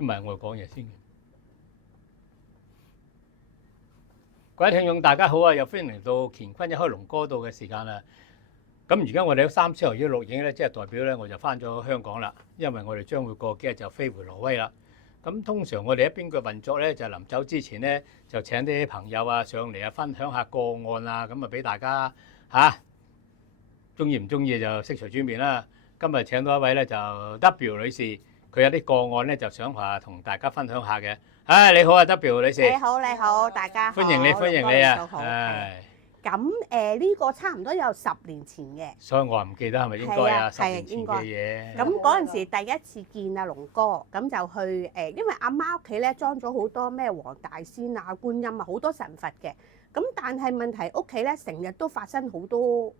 唔係我講嘢先。各位聽眾大家好啊，又歡迎嚟到乾坤一開龍歌道嘅時間啦。咁而家我哋有3朝頭要錄影咧，即係代表咧我就翻咗香港啦，因為我哋將會過幾日就飛回挪威啦。咁通常我哋一邊嘅運作咧，就臨走之前咧就請啲朋友啊上嚟啊分享下個案啊，咁啊俾大家嚇中意唔中意就悉隨尊便啦。今日請到一位咧就 W 女士，佢有啲個案咧就想話同大家分享下嘅。你好啊 W 女士，你好，大家好，歡迎你啊！咁呢個差唔多有10年前嘅，所以我話唔記得係咪應該啊？10年前嘅嘢。咁嗰陣時第一次見阿龍哥，咁就去因為阿媽屋企咧裝咗好多咩黃大仙啊、觀音啊，好多神佛嘅。咁但係問題屋企咧成日都發生好多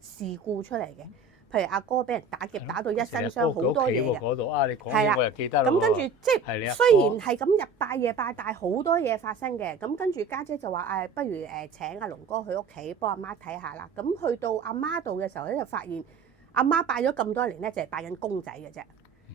事故出嚟嘅。譬如阿哥俾人打劫，打到一身傷，好多嘢嘅。嗰度啊，你講嘢我又記得啦。咁跟住即係雖然係咁日拜夜拜，但係好多嘢發生嘅。咁跟住家姐就話不如請阿龍哥去屋企幫阿媽睇下啦。咁去到阿媽度嘅時候咧，就發現阿媽拜咗咁多年咧，就係拜緊公仔嘅啫，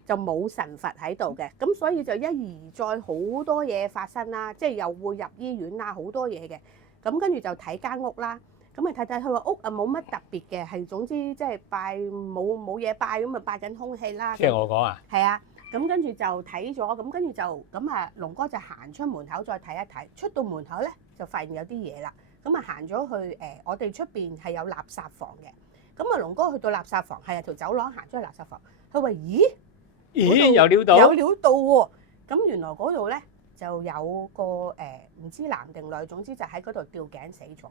就冇神佛喺度嘅。咁所以就一而再好多嘢發生啦，即係又會入醫院啊，好多嘢嘅。咁跟住就睇間屋啦。咁啊睇睇，佢話屋啊冇乜特別嘅，係總之即係拜冇嘢拜，咁啊拜緊空氣啦。即係我講啊。係啊，咁跟住就睇咗，咁跟住就咁啊，龍哥就行出門口再睇一睇，出到門口咧就發現有啲嘢啦。咁啊行咗去我哋出邊係有垃圾房嘅。咁啊龍哥去到垃圾房，係啊條走廊行咗去垃圾房，佢話咦有料到喎。咁原來嗰度咧就有個唔知男定女，總之就喺嗰度吊頸死咗。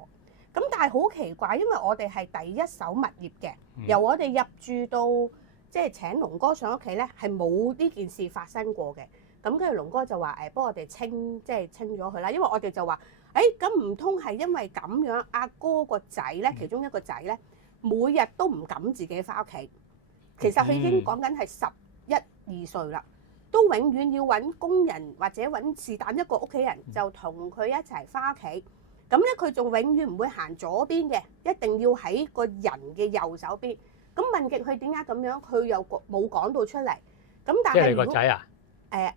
咁但係好奇怪，因為我哋係第一手物業嘅，由我哋入住到即係請龍哥上屋企咧，係冇呢件事發生過嘅。咁跟住龍哥就話幫我哋清咗佢啦。因為我哋就話咁唔通係因為咁樣，阿哥個仔咧，其中一個仔咧，每日都唔敢自己翻屋企。其實佢已經講緊係11、12歲啦，都永遠要揾工人或者揾是但一個屋企人就同佢一齊翻屋企。咁咧佢仲永遠唔會行左邊嘅，一定要喺個人嘅右手邊。咁問極佢點解咁樣，佢又冇講到出嚟。咁但係即係你個仔啊？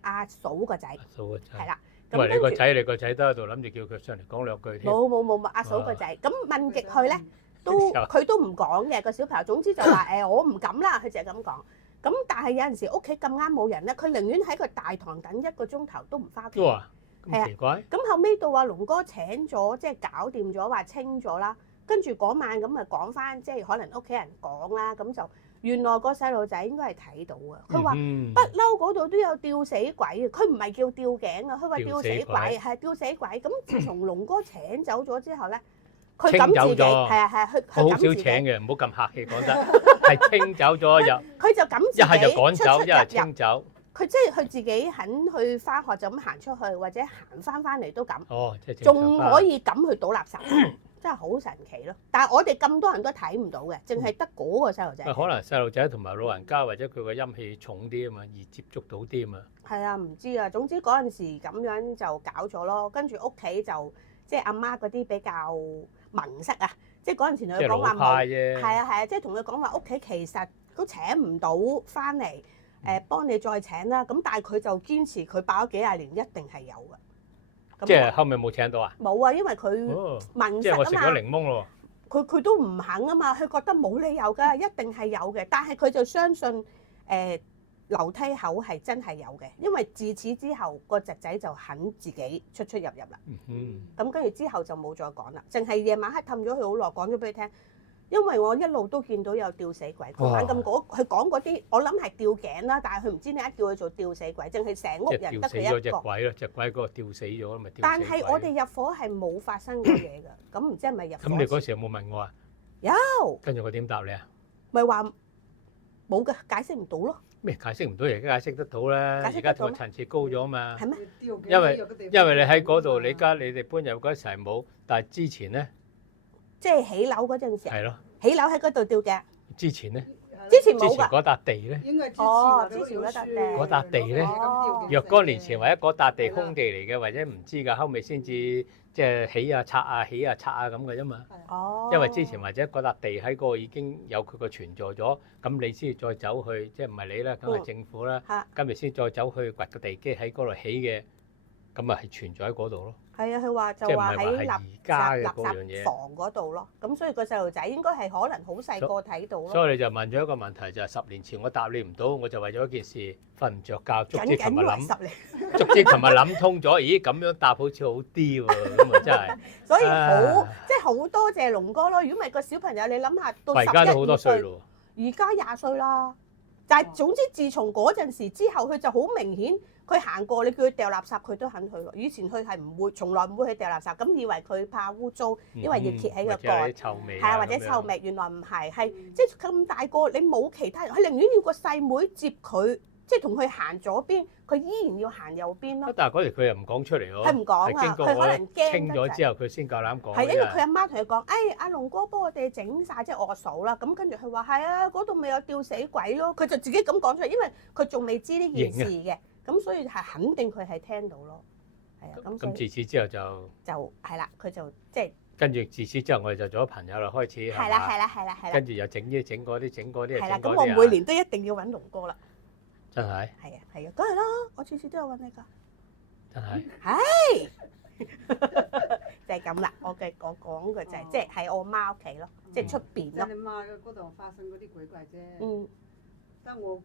阿嫂個仔。阿嫂個仔。係啦。因為你個仔都喺度諗住叫佢上嚟講兩句添。冇，阿嫂個仔。咁問極佢咧，佢都唔講嘅個小朋友。總之就話我唔敢啦，佢就係咁講。咁但係有陣時屋企咁啱冇人咧，佢寧願喺個大堂等1個鐘頭都唔翻屋企。咁奇怪。咁後尾到阿龍哥請咗，即係搞掂咗，話清咗啦。跟住嗰晚咁啊講翻，即係可能屋企人講啦，咁就原來個細路仔應該係睇到啊。佢話不嬲嗰度都有吊死鬼啊，佢唔係叫吊頸啊，佢話吊死鬼係吊死鬼。咁自從龍哥請走咗之後咧，佢敢自己係佢好少請嘅，唔好咁客氣講得，係清走咗又佢就敢自己一係就趕走，一係清走。佢即係佢自己肯去翻學就咁行出去，或者行翻嚟都咁。即係仲可以咁去倒垃圾，真係好神奇咯！但係我哋咁多人都睇唔到嘅，淨係得嗰個細路仔。可能細路仔同埋老人家或者佢個陰氣重啲啊嘛，易接觸到啲啊嘛。係啊，唔知啊。總之嗰陣時咁樣就搞咗咯，跟住屋企就即係阿媽嗰啲比較文色啊，即係嗰陣時同佢講話冇，係啊，即係同佢講話屋企其實都請唔到翻嚟。幫你再請啦，咁但係佢就堅持佢拜咗幾廿年，一定係有嘅。即係後尾冇請到啊？冇啊，因為佢問實啊嘛。即係我食咗檸檬咯。佢都唔肯啊嘛，佢覺得冇理由㗎，一定係有嘅。但係佢就相信樓梯口係真係有嘅，因為自此之後個侄仔就肯自己出入啦。咁跟住之後就冇再講啦，淨係夜晚黑氹咗佢好耐，講咗俾佢聽。因為我一路都見到有吊死鬼，佢猛咁佢講嗰啲，我諗係吊頸啦，但係佢唔知點解叫佢做吊死鬼，淨係成屋人得佢一個。隻鬼咯，隻鬼嗰個吊死咗咪吊死鬼。但係我哋入伙係冇發生過嘢㗎，咁唔知係咪入伙？咁你嗰時有冇問我啊？有。跟住我點答你啊？咪話冇㗎，解釋唔到咯。咩解釋唔到？而家解釋得到啦，而家個層次高咗嘛。係咩？因為你喺嗰度，你哋搬入嗰時係冇，但係之前咧。即係起樓嗰陣時，係咯，起樓喺嗰度吊嘅。之前咧，之前冇㗎。之前嗰笪地咧，應該哦之前嗰笪地嗰笪地咧若干年前或者嗰笪地空地嚟嘅，或者唔知㗎，後尾先至即係起啊拆啊起啊拆啊咁嘅啫嘛。哦。因為之前或者嗰笪地喺嗰個已經有佢個存在咗，咁你先再走去，即係唔係你啦，梗係政府啦，今日先再走去掘個地基喺嗰度起嘅，咁啊係存在喺嗰度咯。係啊，佢話就話喺垃圾房嗰度咯，咁所以個細路仔應該係可能好細個睇到咯。所以你就問咗一個問題，就係10年前我答你唔到，我就為咗一件事瞓唔着覺，足之琴日諗通咗，咦咁樣答好似好啲喎，咁啊真係。所以即係好多謝龍哥咯。如果唔係個小朋友，你諗下到而家都好多歲咯。而家20歲啦，但係總之自從嗰陣時之後，佢就好明顯。佢行過，你叫佢掉垃圾，佢都肯去咯。以前佢係唔會，從來唔會去掉垃圾，咁以為佢怕污糟，因為要揭起個蓋，係啊，或者臭味。原來唔係，係即係咁大個，你冇其他人，佢寧願要個細妹接佢，即係同佢行左邊，佢依然要行右邊咯。但係嗰時佢又唔講出嚟喎，佢唔講啊，佢可能驚清咗之後，佢先夠膽講。係因為佢阿媽同佢講，阿龍哥幫我哋整晒，即係我嫂啦。咁跟住佢話係啊，嗰度咪有吊死鬼咯。佢就自己咁講出嚟，因為佢仲未知呢件事嘅。咁所以係肯定佢係聽到咯，係啊。咁自此之後就係啦，佢就即係跟住自此之後，我哋就做咗朋友啦，開始係啦，跟住又整啲整嗰啲，係啦。咁我每年都一定要揾龍哥啦，真係係啊，梗係啦，我次次都有揾你㗎，真係就係咁啦。我講嘅就係即係喺我媽屋企咯，即係出邊咯。即係你媽嗰度發生嗰啲鬼怪啫。但我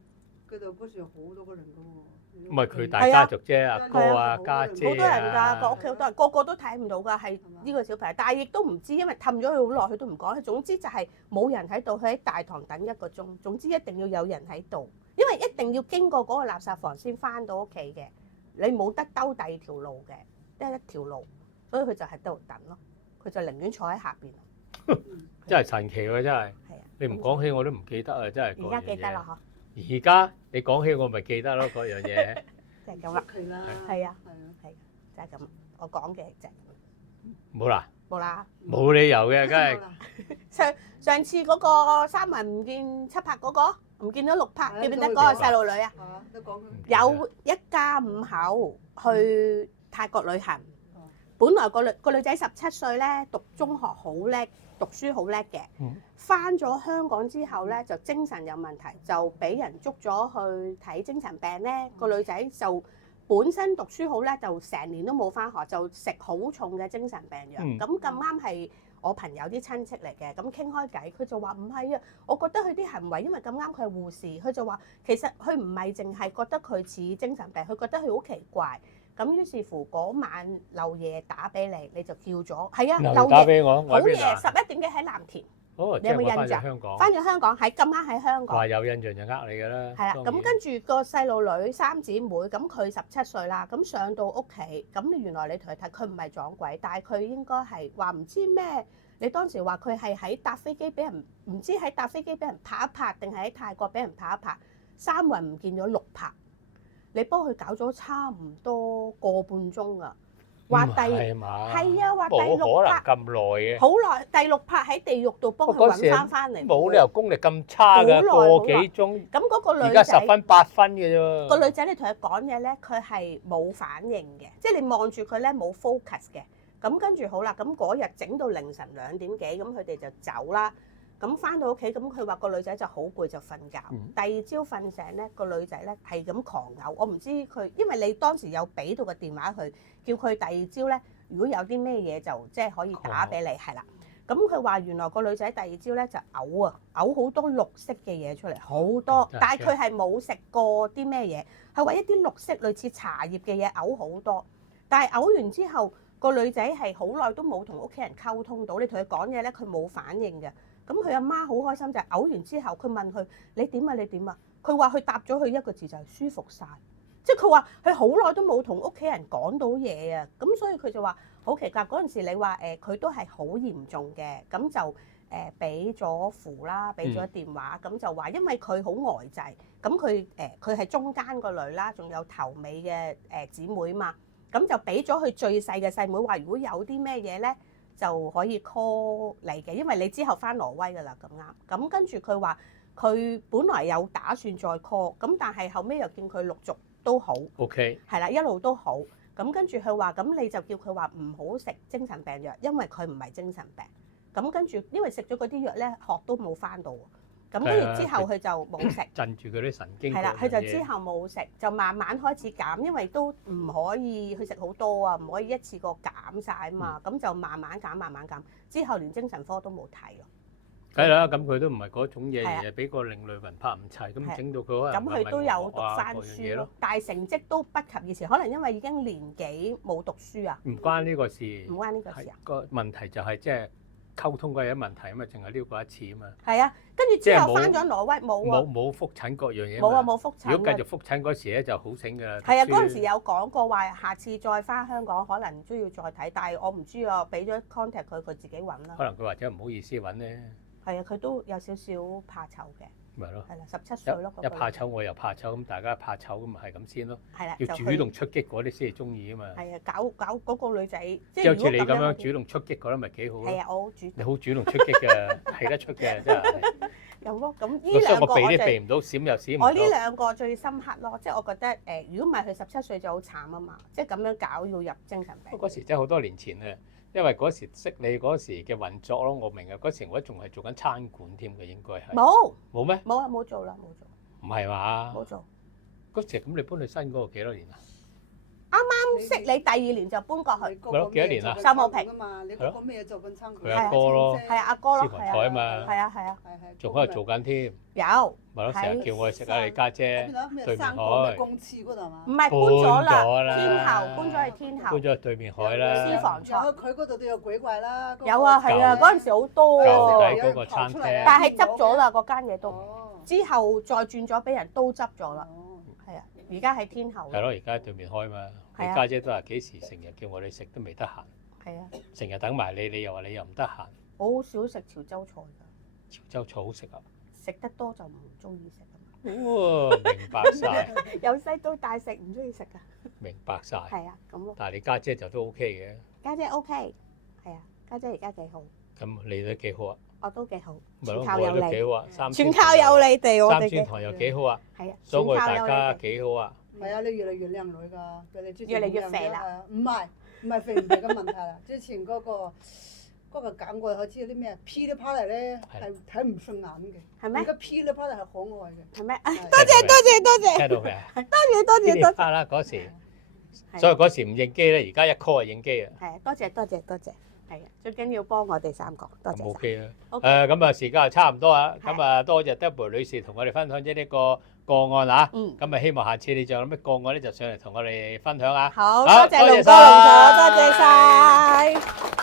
嗰度嗰時好多個人㗎喎。唔係佢大家族啫，阿哥啊、家姐啊，好多人㗎，個屋企好多人，個個都睇唔到㗎，係呢個小朋友，但係亦都唔知，因為氹咗佢好耐，佢都唔講。總之就係冇人喺度，佢喺大堂等1個鐘。總之一定要有人喺度，因為一定要經過嗰個垃圾房先翻到屋企嘅，你冇得兜第二條路嘅，得一條路，所以佢就喺度等咯。佢就寧願坐喺下邊。真係神奇喎！真係。係啊。你唔講起我都唔記得啊！真係。而家記得啦嗬。而家你講起我咪記得咯，嗰樣嘢。就係咁啦。係啊，係，就係咁。我講嘅就係咁。冇啦。冇啦。冇理由嘅，梗係。上次嗰個三文唔見7拍嗰個，唔見咗6拍，記唔記得嗰個細路女啊？都講佢。有一家5口去泰國旅行，本來個女仔17歲咧，讀中學好叻。讀書好叻嘅，翻咗香港之後咧就精神有問題，就俾人捉咗去睇精神病咧。個女仔就本身讀書好叻，就成年都冇翻學，就食好重嘅精神病藥。咁咁啱係我朋友啲親戚嚟嘅，咁傾開偈，佢就話唔係啊，我覺得佢啲行為，因為咁啱佢係護士，佢就話其實佢唔係淨係覺得佢似精神病，佢覺得佢好奇怪。咁於是乎嗰晚漏夜打俾你，你就叫咗，係啊，漏夜打俾我，好夜11點幾喺藍田。哦，你有冇印象？翻咗香港喺今晚喺香港。話有印象就呃你㗎啦。係啦，咁跟住個細路女3姊妹，咁佢17歲啦，咁上到屋企，咁原來你同佢睇，佢唔係撞鬼，但係佢應該係話唔知咩。你當時話佢係喺搭飛機俾人，唔知喺搭飛機俾人拍一拍，定係喺泰國俾人拍一拍，3個人唔見咗6拍。你幫佢搞咗差唔多個半鐘啊！話係啊，話第6拍咁耐嘅，好耐。第6拍喺地獄度幫佢揾翻嚟，冇理由功力咁差㗎，個幾鐘。咁嗰個女仔而家10分8分嘅啫。個女仔你同佢講嘢咧，佢係冇反應嘅，即係你望住佢咧冇 focus 嘅。咁跟住好啦，咁嗰日整到凌晨2點幾，咁佢哋就走啦。咁翻到屋企，咁佢話個女仔就好攰就瞓覺。第2朝瞓醒咧，個女仔咧係咁狂嘔。我唔知佢，因為你當時有俾到個電話佢，叫佢第2朝咧，如果有啲咩嘢就即係可以打俾你，係啦。咁佢話原來個女仔第2朝咧就嘔啊，嘔好多綠色嘅嘢出嚟，好多。但係佢係冇食過啲咩嘢，係話一啲綠色類似茶葉嘅嘢嘔好多。但係嘔完之後，個女仔係好耐都冇同屋企人溝通到，你同佢講嘢咧，佢冇反應嘅。咁佢阿媽好開心，就係嘔完之後，佢問佢你點啊？你點啊？佢話佢答咗佢1個字就係舒服晒。即係佢話佢好耐都冇同屋企人講到嘢啊。咁所以佢就話好奇怪。嗰陣時你話佢都係好嚴重嘅，咁就俾咗符啦，俾咗電話，咁就話因為佢好呆滯，咁佢係中間個女啦，仲有頭尾嘅姊妹嘛，咁就俾咗佢最細嘅細妹話如果有啲咩嘢咧，就可以 call 你嘅，因為你之後翻挪威噶啦咁啱。咁跟住佢話佢本來有打算再 call，咁但係後尾又見佢陸續都好 OK，係啦，一路都好。咁跟住佢話，咁你就叫佢話唔好食精神病藥，因為佢唔係精神病。咁跟住，因為食咗嗰啲藥咧，學都冇翻到。咁跟住之後佢就冇食，鎮住佢啲神經。係啦，佢就之後冇食，就慢慢開始減，因為都唔可以去食好多啊，唔可以一次過減晒啊嘛。咁就慢慢減，慢慢減。之後連精神科都冇睇咯。梗係啦，咁佢都唔係嗰種嘢，而係俾個另類魂魄唔齊，咁整到佢可能咁佢都有讀翻書咯，但係成績都不及以前，可能因為已經年紀冇讀書啊。唔關呢個事，唔關呢個事啊。個問題就係即係溝通嗰有問題啊嘛，淨係撩過一次啊嘛。係啊，跟住之後翻咗挪威冇啊。冇覆診各樣嘢。冇啊，冇覆診。如果繼續覆診嗰時咧，就好醒㗎啦。係啊，嗰陣時有講過話，下次再翻香港可能都要再睇，但係我唔知啊，俾咗 contact 佢，佢自己揾啦。可能佢或者唔好意思揾咧。係啊，佢都有少少怕醜嘅。咪咯。係啦，17歲咯。一怕醜我又怕醜，咁大家怕醜咁咪係咁先咯。係啦。要主動出擊嗰啲先係中意啊嘛。係啊，搞嗰個女仔，即係好似你咁樣主動出擊嗰啲咪幾好咯。係啊，我好主動。你好主動出擊嘅，係得出嘅真係。咁咯，咁呢兩個我避都避唔到，閃又閃唔到。我呢兩個最深刻咯，即係我覺得如果唔係佢17歲就好慘啊嘛，即係咁樣搞要入精神病。不過嗰時真係好多年前啊。因為嗰時識你嗰時嘅運作咯，我明啊。嗰時我仲係做緊餐館添嘅，應該係。冇咩？冇啊，冇做啦，冇做。唔係嘛？冇做。嗰時咁你搬去新嗰個幾多年啊？啱啱識你第2年就搬過去。咪咯，幾多年啊？秀茂坪啊嘛，你嗰個咩做緊餐館？佢阿哥咯。係啊，阿哥咯。司台啊嘛。係啊，係啊。仲喺度做緊添。有。咪咯，成日叫我去食下你家姐對面海。公廁嗰度係嘛？唔係搬咗啦，天后搬咗去天后。搬咗去對面海啦。私房菜。佢嗰度都有鬼怪啦。有啊，係啊，嗰陣時好多舊底嗰個餐廳。但係執咗啦，嗰間嘢都。之後再轉咗俾人都執咗啦。係啊，而家喺天后。係咯，而家喺對面開嘛。你家姐都話幾時成日叫我哋食都未得閒。係啊。成日等埋你，你又話你又唔得閒。我好少食潮州菜㗎。潮州菜好食啊！食得多就唔中意食啊嘛。明白晒。由細到大食唔中意食㗎。明白晒。係啊，咁咯。但係你家姐就都 OK 嘅。家姐 OK，係啊，家姐而家幾好。咁你都幾好啊？我都幾好。全靠有你。幾好啊！全靠有你哋，我哋。三尊堂又幾好啊！係啊，所以大家幾好啊！唔係啊，你越嚟越靚女㗎，越嚟越肥啦。唔係肥唔肥嘅問題啦，之前嗰個減過，好似有啲咩噼里啪啦咧，係睇唔順眼嘅。係咩？而家噼里啪啦係可愛嘅。係咩？多謝。聽到未啊？多謝。噼里啪啦嗰時，所以嗰時唔應機咧，而家一 call 就應機啊。係，多謝。係啊，最緊要幫我哋3個，多謝。OK 啦。咁啊，時間就差唔多啊。咁啊，多謝 Deborah 女士同我哋分享咗呢個個案啊。咁啊，希望下次你仲有咩個案咧，就上嚟同我哋分享啊。好，多謝龍哥，多謝晒。